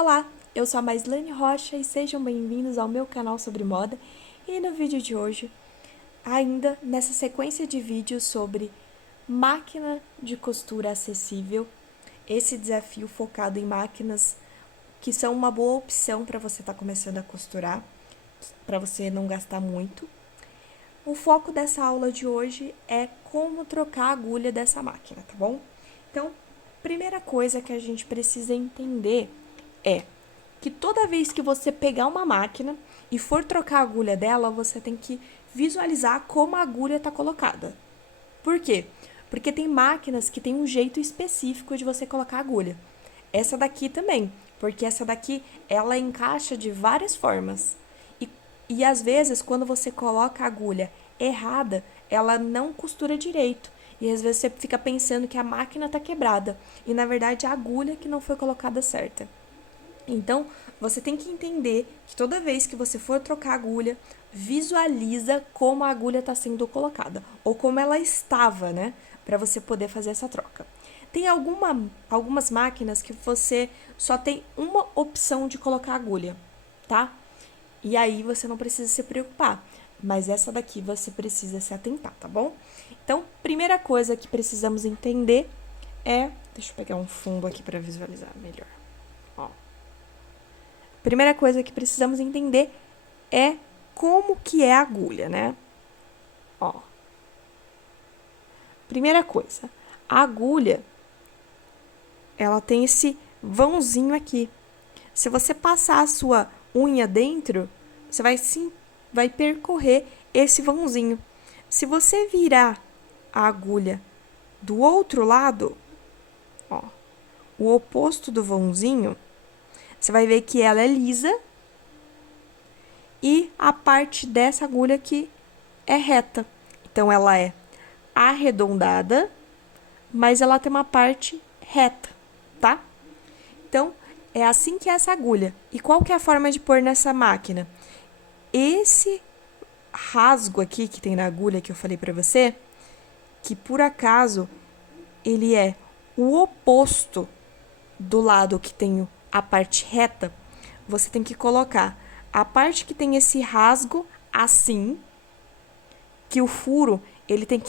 Olá, eu sou a Maislane Rocha e sejam bem-vindos ao meu canal sobre moda. E no vídeo de hoje, ainda nessa sequência de vídeos sobre máquina de costura acessível, esse desafio focado em máquinas que são uma boa opção para você estar começando a costurar, para você não gastar muito. O foco dessa aula de hoje é como trocar a agulha dessa máquina, tá bom? Então, primeira coisa que a gente precisa entender é que toda vez que você pegar uma máquina e for trocar a agulha dela, você tem que visualizar como a agulha está colocada. Por quê? Porque tem máquinas que tem um jeito específico de você colocar a agulha. Essa daqui também, porque essa daqui ela encaixa de várias formas. E às vezes, quando você coloca a agulha errada, ela não costura direito. E às vezes você fica pensando que a máquina está quebrada. E na verdade a agulha que não foi colocada certa. Então, você tem que entender que toda vez que você for trocar a agulha, visualiza como a agulha está sendo colocada. Ou como ela estava, né? Para você poder fazer essa troca. Tem algumas máquinas que você só tem uma opção de colocar a agulha, tá? E aí você não precisa se preocupar. Mas essa daqui você precisa se atentar, tá bom? Então, primeira coisa que precisamos entender é... Deixa eu pegar um fundo aqui para visualizar melhor. Ó. Primeira coisa que precisamos entender é como que é a agulha, né? Ó. Primeira coisa, a agulha, ela tem esse vãozinho aqui. Se você passar a sua unha dentro, você vai percorrer esse vãozinho. Se você virar a agulha do outro lado, ó, o oposto do vãozinho, você vai ver que ela é lisa e a parte dessa agulha aqui é reta. Então, ela é arredondada, mas ela tem uma parte reta, tá? Então, é assim que é essa agulha. E qual que é a forma de pôr nessa máquina? Esse rasgo aqui que tem na agulha que eu falei pra você, que por acaso ele é o oposto do lado que tem a parte reta, você tem que colocar a parte que tem esse rasgo assim, que o furo,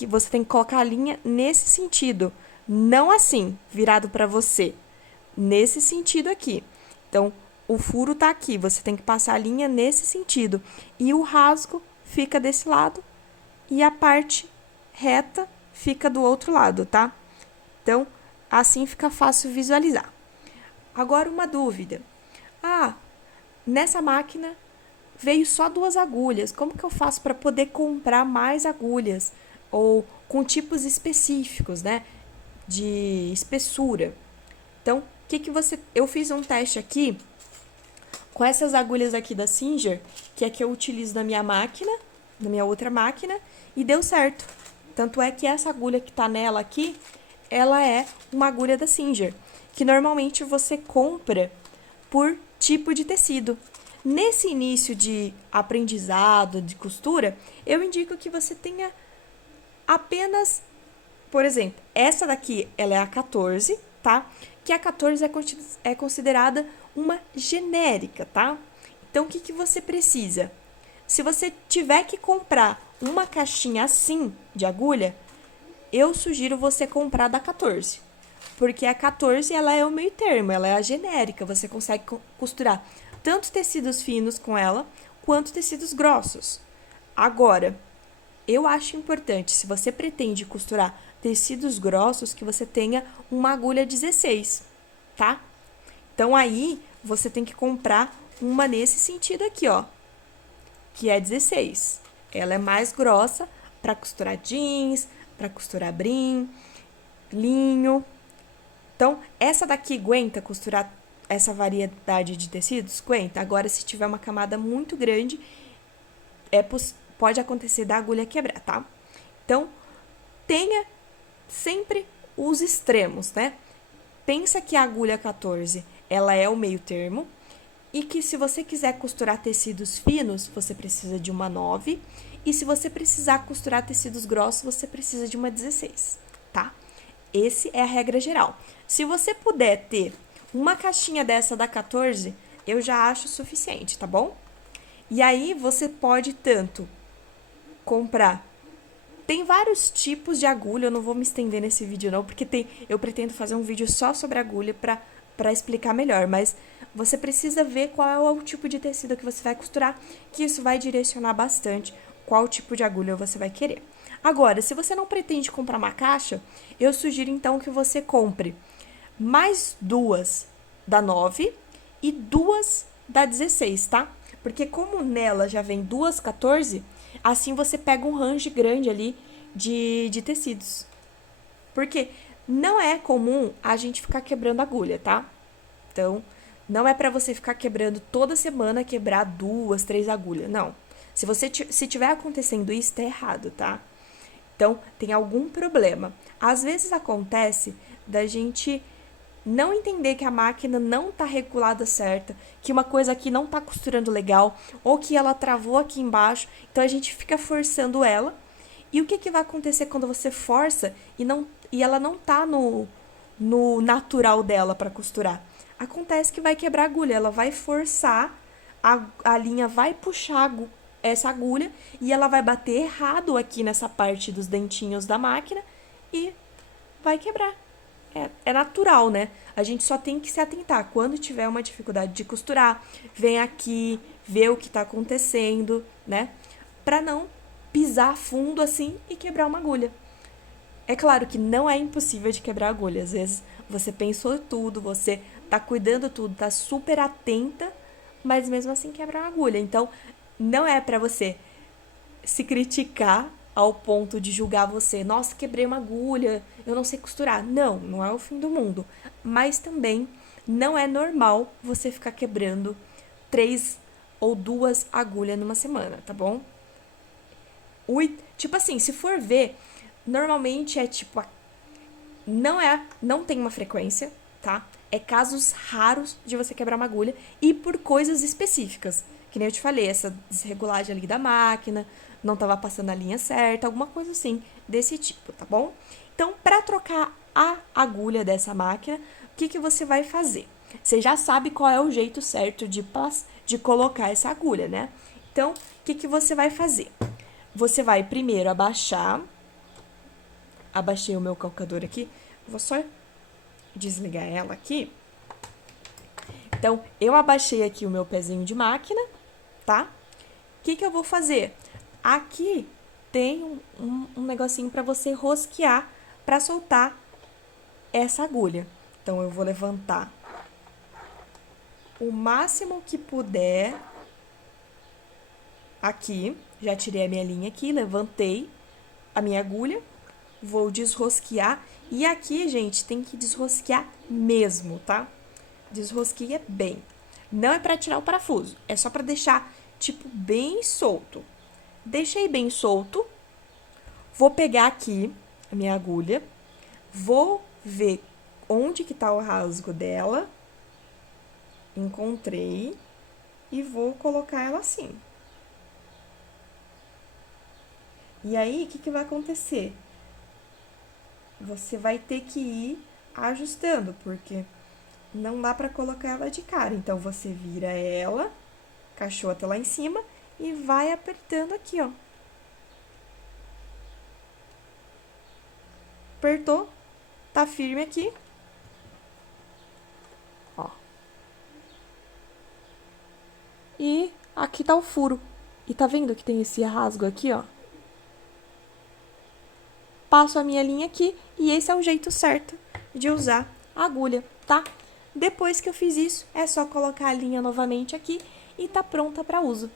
você tem que colocar a linha nesse sentido, não assim, virado para você, nesse sentido aqui. Então, o furo tá aqui, você tem que passar a linha nesse sentido. E o rasgo fica desse lado e a parte reta fica do outro lado, tá? Então, assim fica fácil visualizar. Agora, uma dúvida. Nessa máquina veio só 2 agulhas. Como que eu faço para poder comprar mais agulhas? Ou com tipos específicos, né? De espessura. Então, eu fiz um teste aqui com essas agulhas aqui da Singer, que é que eu utilizo na minha máquina, na minha outra máquina, e deu certo. Tanto é que essa agulha que tá nela aqui, ela é uma agulha da Singer, que normalmente você compra por tipo de tecido. Nesse início de aprendizado, de costura, eu indico que você tenha apenas, por exemplo, essa daqui, ela é a 14, tá? Que a 14 é considerada uma genérica, tá? Então, o que você precisa? Se você tiver que comprar uma caixinha assim de agulha, eu sugiro você comprar da 14. Porque a 14, ela é o meio termo, ela é a genérica. Você consegue costurar tanto tecidos finos com ela, quanto tecidos grossos. Agora, eu acho importante, se você pretende costurar tecidos grossos, que você tenha uma agulha 16, tá? Então, aí, você tem que comprar uma nesse sentido aqui, ó, que é 16. Ela é mais grossa para costurar jeans, para costurar brim, linho. Então, essa daqui aguenta costurar essa variedade de tecidos? Aguenta. Agora, se tiver uma camada muito grande, pode acontecer da agulha quebrar, tá? Então, tenha sempre os extremos, né? Pensa que a agulha 14, ela é o meio termo, e que se você quiser costurar tecidos finos, você precisa de uma 9, e se você precisar costurar tecidos grossos, você precisa de uma 16, tá? Essa é a regra geral. Se você puder ter Uma caixinha dessa da 14 eu já acho suficiente, tá bom? E aí você pode tanto comprar. Tem vários tipos de agulha, eu não vou me estender nesse vídeo não, porque eu pretendo fazer um vídeo só sobre agulha para explicar melhor, mas você precisa ver qual é o tipo de tecido que você vai costurar, que isso vai direcionar bastante qual tipo de agulha você vai querer. Agora, se você não pretende comprar uma caixa, eu sugiro então que você compre mais duas da 9 e duas da 16, tá? Porque como nela já vem duas 14, assim você pega um range grande ali de tecidos. Porque não é comum a gente ficar quebrando agulha, tá? Então, não é pra você ficar quebrando toda semana, quebrar 2, 3 agulhas. Não. Se tiver acontecendo isso, tá errado, tá? Então, tem algum problema. Às vezes acontece da gente não entender que a máquina não tá regulada certa, que uma coisa aqui não tá costurando legal, ou que ela travou aqui embaixo, então a gente fica forçando ela. E o que vai acontecer quando você força e ela não tá no natural dela para costurar? Acontece que vai quebrar a agulha, ela vai forçar, a linha vai puxar essa agulha e ela vai bater errado aqui nessa parte dos dentinhos da máquina e vai quebrar. É natural, né? A gente só tem que se atentar. Quando tiver uma dificuldade de costurar, vem aqui, vê o que tá acontecendo, né? Pra não pisar fundo assim e quebrar uma agulha. É claro que não é impossível de quebrar agulha. Às vezes você pensou tudo, você tá cuidando tudo, tá super atenta, mas mesmo assim quebra uma agulha. Então, não é pra você se criticar ao ponto de julgar você. Nossa, quebrei uma agulha, eu não sei costurar. Não, não é o fim do mundo. Mas também não é normal você ficar quebrando 3 ou 2 agulhas numa semana, tá bom? Tipo assim, se for ver, normalmente é tipo. Não tem uma frequência, tá? É casos raros de você quebrar uma agulha e por coisas específicas. Que nem eu te falei, essa desregulagem ali da máquina, não tava passando a linha certa, alguma coisa assim, desse tipo, tá bom? Então, para trocar a agulha dessa máquina, o que você vai fazer? Você já sabe qual é o jeito certo de colocar essa agulha, né? Então, o que você vai fazer? Você vai primeiro abaixar. Abaixei o meu calcador aqui. Vou só desligar ela aqui. Então, eu abaixei aqui o meu pezinho de máquina, tá? O que eu vou fazer? Aqui tem um negocinho para você rosquear para soltar essa agulha. Então, eu vou levantar o máximo que puder aqui. Já tirei a minha linha aqui, levantei a minha agulha, vou desrosquear. E aqui, gente, tem que desrosquear mesmo, tá? Desrosqueia bem. Não é para tirar o parafuso, é só para deixar, tipo, bem solto. Deixei bem solto. Vou pegar aqui a minha agulha, vou ver onde que tá o rasgo dela. Encontrei e vou colocar ela assim. E aí, o que vai acontecer? Você vai ter que ir ajustando, porque não dá pra colocar ela de cara. Então, você vira ela, encaixou até lá em cima e vai apertando aqui, ó. Apertou, tá firme aqui. Ó. E aqui tá o furo. E tá vendo que tem esse rasgo aqui, ó? Passo a minha linha aqui e esse é o jeito certo de usar a agulha, tá? Depois que eu fiz isso, é só colocar a linha novamente aqui e tá pronta para uso.